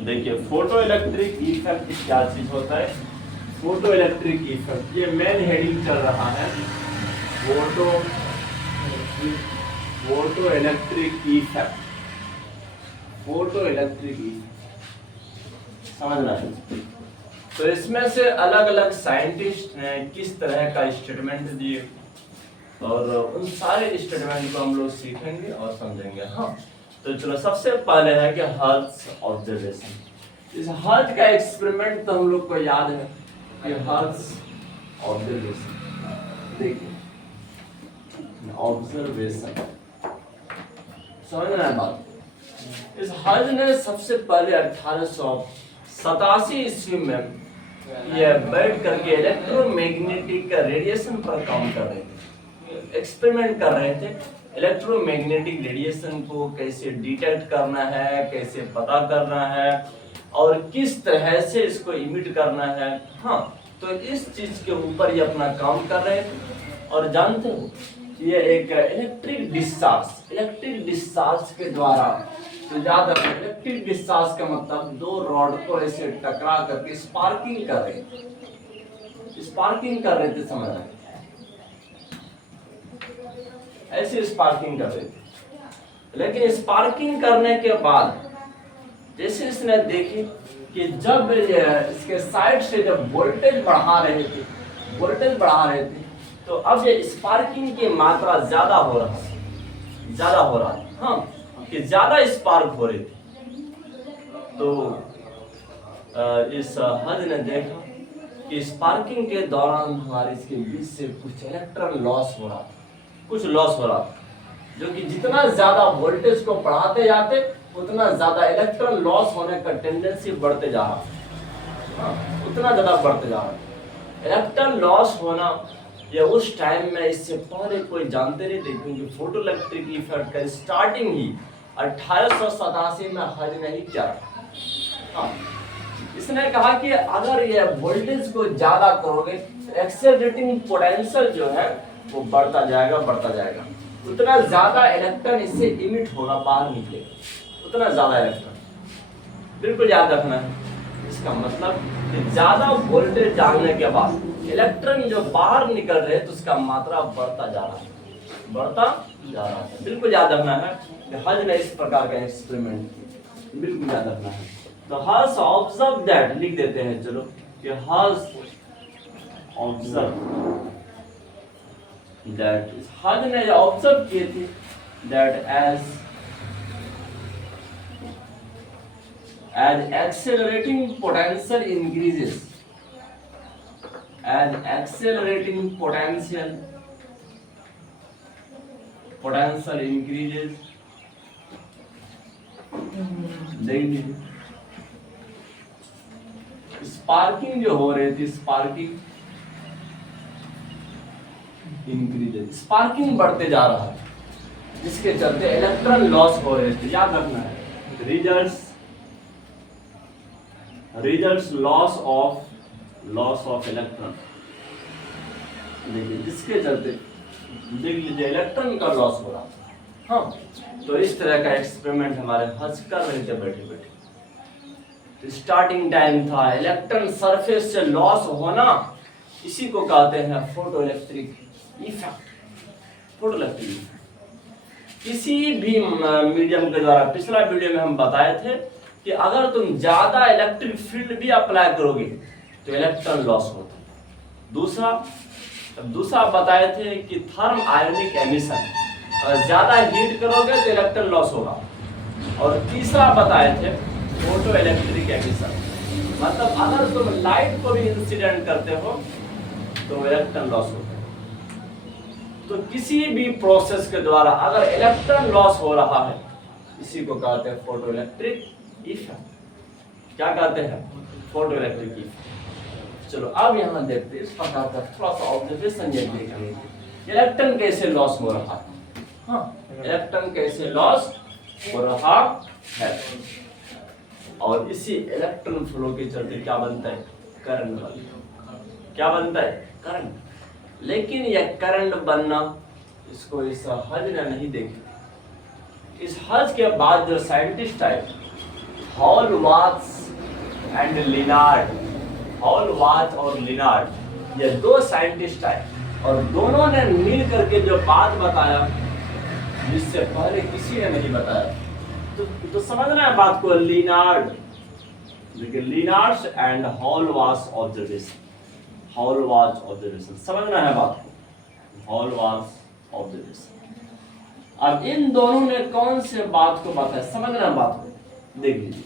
देखिए photo electric effect क्या चीज होता है। फोटो इलेक्ट्रिक इफेक्ट ये मेन हेडिंग चल रहा है। Photo photo electric effect, photo electric effect समझना है। तो इसमें से अलग अलग साइंटिस्ट ने किस तरह का स्टेटमेंट दिए और उन सारे स्टेटमेंट को हम लोग सीखेंगे और समझेंगे। हाँ, तो चलो सबसे पहले है कि हर्ट्ज ऑब्जर्वेशन। इस हर्ट्ज का एक्सपेरिमेंट तो हम लोग को याद है कि हर्ट्ज ऑब्जर्वेशन, देखिए ऑब्जर्वेशन समझना है बात। इस हर्ट्ज ने सबसे पहले 1887 ईस्वी में यह बैठ करके इलेक्ट्रोमैग्नेटिक रेडिएशन पर काम कर रहे थे, एक्सपेरिमेंट कर रहे थे। इलेक्ट्रोमैग्नेटिक रेडिएशन को कैसे डिटेक्ट करना है, कैसे पता करना है और किस तरह से इसको इमिट करना है। हाँ, तो इस चीज के ऊपर ये अपना काम कर रहे थे। और जानते हो ये एक इलेक्ट्रिक डिस्चार्ज के द्वारा, तो याद रखना इलेक्ट्रिक डिस्चार्ज का मतलब दो रॉड को ऐसे टकरा करके स्पार्किंग कर रहे थे, समझ रहे हैं, ऐसे स्पार्किंग कर रहे थे। लेकिन स्पार्किंग करने के बाद जैसे इसने देखी कि जब इसके साइड से जब वोल्टेज बढ़ा रहे थे तो अब ये स्पार्किंग की मात्रा ज्यादा हो रहा है। हाँ, कि ज्यादा स्पार्क हो रही थी। तो इस हर्ट्ज ने देखा कि स्पार्किंग के दौरान हमारे इसके बीच से कुछ इलेक्ट्रॉन लॉस हो रहा था, जो कि जितना ज्यादा वोल्टेज को बढ़ाते जाते उतना ज्यादा इलेक्ट्रॉन लॉस होने का टेंडेंसी बढ़ते जा रहा है। उतना ज्यादा बढ़ते जा रहा है इलेक्ट्रॉन लॉस होना। ये उस टाइम में इससे पहले कोई जानते नहीं थे, क्योंकि फोटो इलेक्ट्रिक इफेक्ट का स्टार्टिंग ही 1887 में हर्ट्ज ने ही किया। हाँ, इसने कहा कि अगर ये वोल्टेज को ज्यादा करोगे एक्सेलरेटिंग पोटेंशियल जो है वो बढ़ता जाएगा, उतना ज्यादा इलेक्ट्रॉन इससे इमिट होगा, बाहर निकलेगा, उतना ज्यादा इलेक्ट्रॉन। बिल्कुल याद रखना है। इसका मतलब कि ज्यादा वोल्टेज डालने के बाद इलेक्ट्रॉन जो बाहर निकल रहे हैं तो उसका मात्रा बढ़ता जा रहा है। बिल्कुल याद रखना है कि हर्ट्ज ने इस प्रकार का एक्सपेरिमेंट किया, बिल्कुल याद रखना है। तो हर्ट्ज ऑब्जर्व दैट, लिख देते हैं चलो कि हर्ट्ज ऑब्जर्व दैट, हर्ट्ज ने ऑब्जर्व किए थे that as accelerating potential increases, as accelerating potential increases, देखिए स्पार्किंग जो हो रही थी, स्पार्किंग इंक्रीजेस, स्पार्किंग बढ़ते जा रहा है, जिसके चलते इलेक्ट्रॉन लॉस हो रहे थे। याद रखना है रिजल्ट्स लॉस ऑफ इलेक्ट्रॉन। देखिए जिसके चलते देख लीजिए इलेक्ट्रॉन का लॉस हो रहा था। हाँ, तो इस तरह का एक्सपेरिमेंट हमारे हर्ट्ज कर रहे थे बैठे। स्टार्टिंग टाइम था इलेक्ट्रॉन सरफेस से लॉस होना, इसी को कहते हैं फोटो इलेक्ट्रिक इफेक्ट। किसी भी मीडियम के द्वारा, पिछला वीडियो में हम बताए थे कि अगर तुम ज्यादा इलेक्ट्रिक फील्ड भी अप्लाई करोगे तो इलेक्ट्रॉन लॉस होता है। दूसरा बताए थे कि थर्म आयोनिक एमिशन, अगर ज्यादा हीट करोगे तो इलेक्ट्रॉन लॉस होगा। और तीसरा बताए थे फोटो इलेक्ट्रिक एमिशन, मतलब अगर तुम लाइट को भी इंसिडेंट करते हो तो इलेक्ट्रॉन लॉस होता है। तो किसी भी प्रोसेस के द्वारा अगर इलेक्ट्रॉन लॉस हो रहा है, इसी को कहते हैं फोटो इलेक्ट्रिक इफेक्ट। क्या कहते हैं? Photo electric effect. चलो अब यहाँ देखते हैं इस प्रकार का थोड़ा सा ऑब्जर्वेशन ये देखेंगे, इलेक्ट्रॉन कैसे लॉस हो रहा है। हाँ, इलेक्ट्रॉन कैसे लॉस हो रहा है, और इसी इलेक्ट्रॉन फ्लो के चलते क्या बनता है? करंट बनता है। क्या बनता है? करंट। लेकिन यह करंट बनना, इसको इस हर्ट्ज ने नहीं देखा। इस हर्ट्ज के बाद जो साइंटिस्ट आए, हॉलवाच एंड लिनार्ड। हॉलवाच और लिनार्ड ये दो साइंटिस्ट आए और दोनों ने मिल करके जो बात बताया जिससे पहले किसी ने नहीं बताया। तो समझना है बात को। लिनार्ड, देखिए लिनार्ड्स एंड हॉलवाच ऑब्जर्वेशन। हॉलवाच ऑब्जर्वेशन समझना है बात को। हॉलवाच ऑब्जर्वेशन। अब इन दोनों ने कौन से बात को बताया, समझना है बात को। देख लीजिए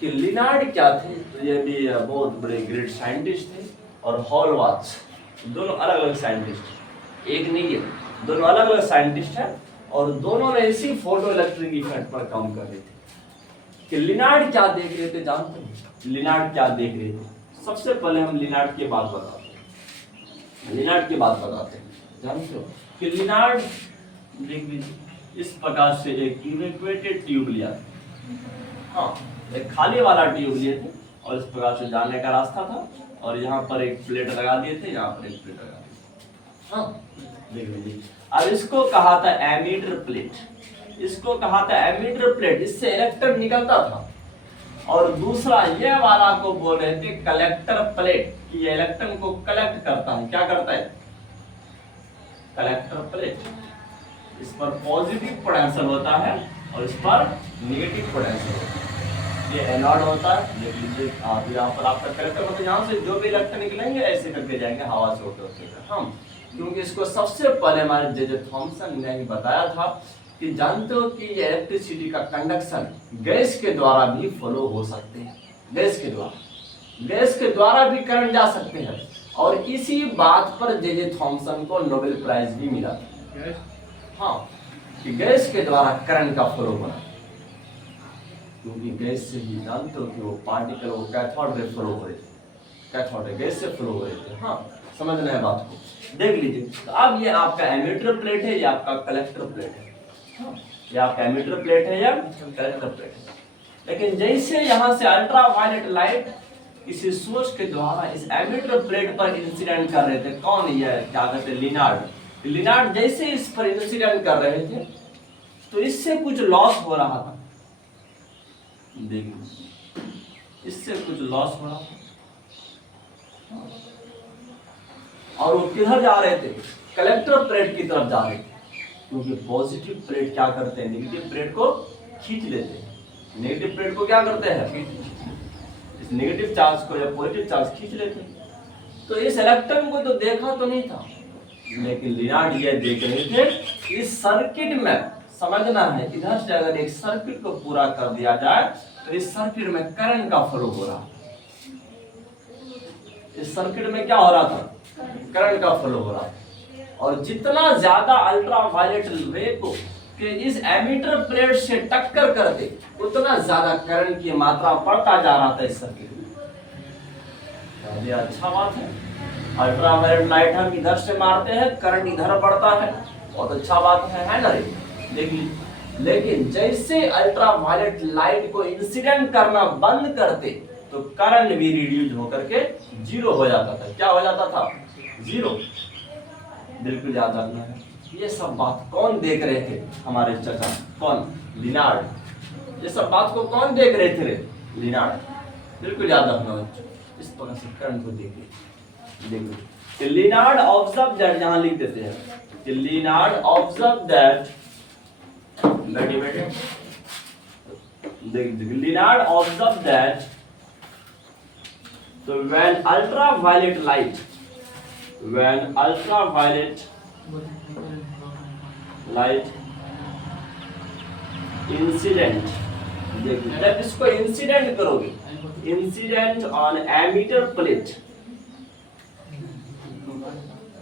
कि लिनार्ड क्या थे, तो ये भी बहुत बड़े ग्रेट साइंटिस्ट थे, और हॉलवाच दोनों अलग अलग साइंटिस्ट, एक नहीं है, दोनों अलग अलग साइंटिस्ट हैं, और दोनों ने इसी फोटो इलेक्ट्रिक इफेक्ट पर काम कर रहे थे। कि लिनार्ड क्या देख रहे थे जानते हैं? लिनार्ड क्या देख रहे थे? सबसे पहले हम लिनार्ड की बात बताते हैं। लिनार्ड की बात बताते हैं, जानते हो कि लिनार्ड देख लीजिए इस प्रकार से एक इवैक्यूएटेड ट्यूब लिया, हाँ एक खाली वाला ट्यूब लिए थे, और इस प्रकार से जाने का रास्ता था, और यहाँ पर एक प्लेट लगा दिए थे, यहाँ पर एक प्लेट लगा दिए थे, हाँ देख लीजिए। अब इसको कहा था एमीटर प्लेट, इसको कहा था एमीटर प्लेट, इससे इलेक्ट्रॉन निकलता था। और दूसरा ये वाला को बोल रहे थे कलेक्टर प्लेट, कि ये इलेक्ट्रॉन को कलेक्ट करता है। क्या करता है? Collector plate. इस पर पॉजिटिव पोटेंशियल होता है और इस पर नेगेटिव पोटेंशियल होता है। ये एनोड होता है, देख लीजिए आप यहाँ पर आपका कलेक्टर होता है, यहाँ से जो भी इलेक्ट्रॉन निकलेंगे ऐसे करके जाएंगे हवा से होते होते हम, क्योंकि इसको सबसे पहले हमारे जे थॉमसन ने ही बताया था कि जानते हो कि ये इलेक्ट्रिसिटी का कंडक्शन गैस के द्वारा भी फ्लो हो सकते हैं। गैस के द्वारा भी करंट जा सकते हैं, और इसी बात पर जे थॉमसन को नोबेल प्राइज भी मिला था, हाँ कि गैस के द्वारा करंट का फ्लो बना, क्योंकि गैस से ही जानते हो कि वो पार्टिकल वो कैथोड रे फ्लो हो रहे थे, कैथोड गैस से फ्लो हो रहे थे, हाँ समझना है बात को। देख लीजिए तो अब ये आपका एमीटर प्लेट है, ये आपका कलेक्टर प्लेट है, ये आपका एमीटर प्लेट है या कलेक्टर प्लेट है। लेकिन जैसे यहाँ से अल्ट्रावायलेट लाइट किसी सोर्स के द्वारा इस एमीटर प्लेट पर इंसिडेंट कर रहे थे, कौन ये क्या कहते हैं? लिनार्ड जैसे इस पर इंसिडेंट कर रहे थे तो इससे कुछ लॉस हो रहा था, देखिए इससे कुछ लॉस हो रहा था, और वो किधर जा रहे थे? कलेक्टर प्लेट की तरफ जा रहे थे, क्योंकि पॉजिटिव प्लेट क्या करते हैं? नेगेटिव प्लेट को खींच लेते हैं। नेगेटिव प्लेट को क्या करते हैं? इस नेगेटिव चार्ज को या पॉजिटिव चार्ज खींच लेते हैं। तो इस इलेक्ट्रॉन को तो देखा तो नहीं था, लेकिन लिनार्ड ये देख रहे थे इस सर्किट में, समझना है इधर से अगर एक सर्किट को पूरा कर दिया जाए तो इस सर्किट में करंट का फ्लो हो रहा, इस सर्किट में क्या हो रहा था? करंट का फ्लो हो रहा है, और जितना ज्यादा अल्ट्रावायलेट रे को कि इस एमीटर प्लेट से टक्कर करते उतना ज्यादा करंट की मात्रा बढ़ता जा रहा था इस सर्किट में। ये अच्छा बात है, अल्ट्रावायलेट लाइट हम इधर से मारते हैं, करंट इधर बढ़ता है, बहुत अच्छा बात है ना रे? देखिए लेकिन जैसे अल्ट्रावायलेट लाइट को इंसिडेंट करना बंद करते तो करंट भी रिड्यूस होकर के जीरो हो जाता था। क्या हो जाता था? जीरो। बिल्कुल याद रखना है। ये सब बात कौन देख रहे थे? हमारे चाचा, कौन? लिनार्ड। ये सब बात को कौन देख रहे थे? लिनार्ड। बिल्कुल याद रखना है। इस तरह से करंट को देखिए लिनार्ड ऑब्जर्व दैट, यहां लिख देते हैं कि Lenard observe that, Lenard observe that so when ultraviolet light incident, देखिए जब इसको इंसिडेंट करोगे, इंसिडेंट ऑन एमीटर प्लेट,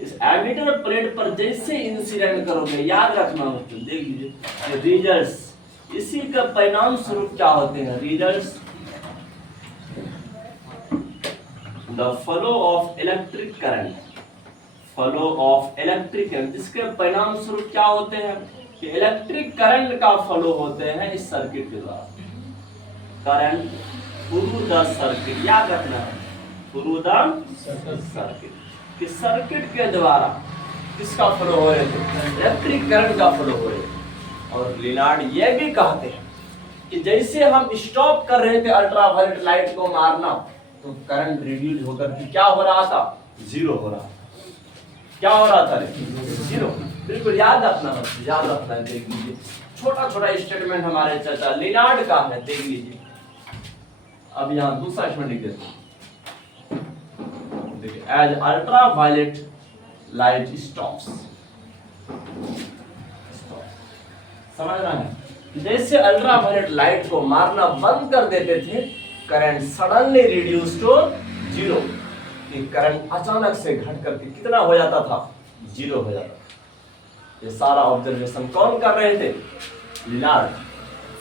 इस एमीटर प्लेट पर जैसे इंसिडेंट करोगे, याद रखना दोस्तों, देख लीजिए रिजल्ट्स, इसी का परिणाम स्वरूप क्या होते हैं? Results the flow of electric current, flow of electric current, इसके परिणाम स्वरूप क्या होते हैं? कि इलेक्ट्रिक करंट का फ्लो होते हैं इस सर्किट के द्वारा, करंट थ्रू द सर्किट, याद रखना है थ्रू द सर्किट, कि सर्किट के द्वारा किसका फ्लो हो रहे थे? इलेक्ट्रिक करंट का फ्लो हो रहे थे। और लिनार्ड ये भी कहते हैं कि जैसे हम स्टॉप कर रहे थे अल्ट्रावायलेट लाइट को मारना, तो करंट रिड्यूस होकर के क्या हो रहा था, जीरो हो रहा था। क्या हो रहा था, जीरो। बिल्कुल याद रखना है, याद रखना है। देख लीजिए छोटा छोटा स्टेटमेंट हमारे चाचा लिनार्ड का है, देख लीजिए। अब यहाँ दूसरा स्टेटमेंट लिख देते हैं, देखिए एज अल्ट्रावायलेट लाइट स्टॉप्स, समझ रहा है, जैसे अल्ट्रावायलेट लाइट को मारना बंद कर देते थे, current suddenly reduce to zero, कि करंट अचानक से घट करके कितना हो जाता था, जीरो हो जाता था। ये सारा ऑब्जर्वेशन कौन कर रहे थे, लिनार्ड।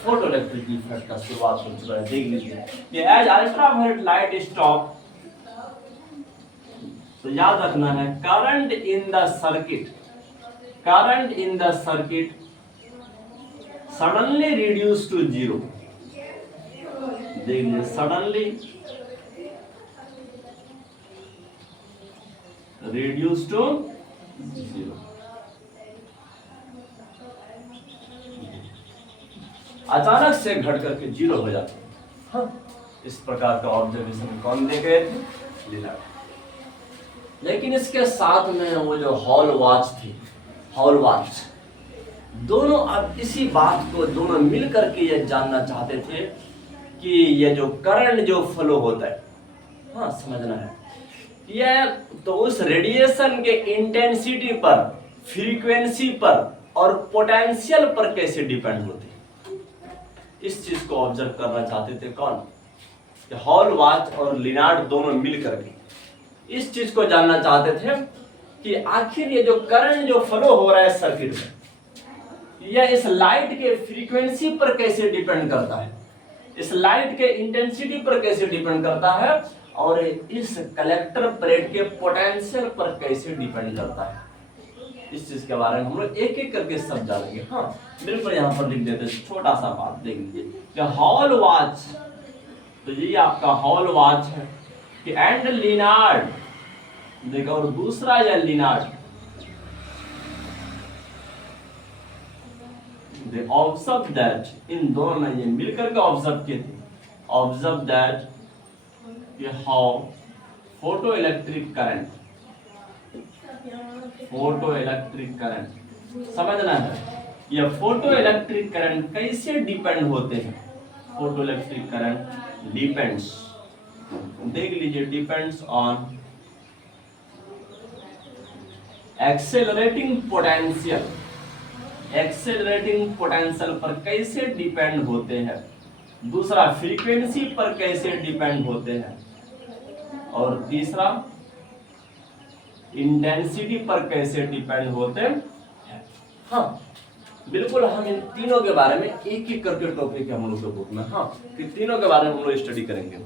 फोटो इलेक्ट्रिक इफेक्ट का शुरुआत हो चुका है, देख लीजिए कि एज अल्ट्रावायलेट लाइट स्टॉप, तो याद रखना है current in the circuit, current in the circuit suddenly reduce to zero, देख लीजिए सडनली रिड्यूस टू जीरो, अचानक से घट करके जीरो हो जाता है। हाँ, इस प्रकार का ऑब्जर्वेशन कौन देख रहे थे, लिनार्ड। लेकिन इसके साथ में वो जो हॉल वॉच थी, हॉल वॉच, दोनों अब इसी बात को दोनों मिल करके ये जानना चाहते थे कि ये जो करंट जो फ्लो होता है, हाँ समझना है, ये तो उस रेडिएशन के इंटेंसिटी पर, फ्रीक्वेंसी पर और पोटेंशियल पर कैसे डिपेंड होते हैं, इस चीज को ऑब्जर्व करना चाहते थे कौन, हॉल वॉच और लिनार्ड दोनों मिल करके इस चीज को जानना चाहते थे कि आखिर ये जो करंट जो फ्लो हो रहा है सर्किट में, यह इस लाइट के फ्रीक्वेंसी पर कैसे डिपेंड करता है, इस लाइट के इंटेंसिटी पर कैसे डिपेंड करता है, और इस कलेक्टर प्लेट के पोटेंशियल पर कैसे डिपेंड करता है। इस चीज के बारे में हम लोग एक एक करके सब जानेंगे। हाँ बिल्कुल, यहाँ पर लिख देते हैं छोटा सा बात, देख लीजिए हॉल वॉच, तो ये आपका हॉल वॉच है कि एंड लिनार्ड, देखो, और दूसरा या लिनार्ड, they observe that, इन दोनों ने ये मिलकर के ऑब्जर्व किए थे, ऑब्जर्व दैट कि how photo electric current, photo electric current समझना है, ये फोटो इलेक्ट्रिक करंट कैसे डिपेंड होते हैं, फोटो इलेक्ट्रिक करंट डिपेंड्स, देख लीजिए, depends on accelerating potential, accelerating potential पर कैसे डिपेंड होते हैं, दूसरा फ्रीक्वेंसी पर कैसे डिपेंड होते हैं, और तीसरा इंटेंसिटी पर कैसे डिपेंड होते हैं। हाँ बिल्कुल, हम इन तीनों के बारे में एक एक करके टॉपिक है हम लोग के बुक में, हाँ कि तीनों के बारे में हम लोग स्टडी करेंगे।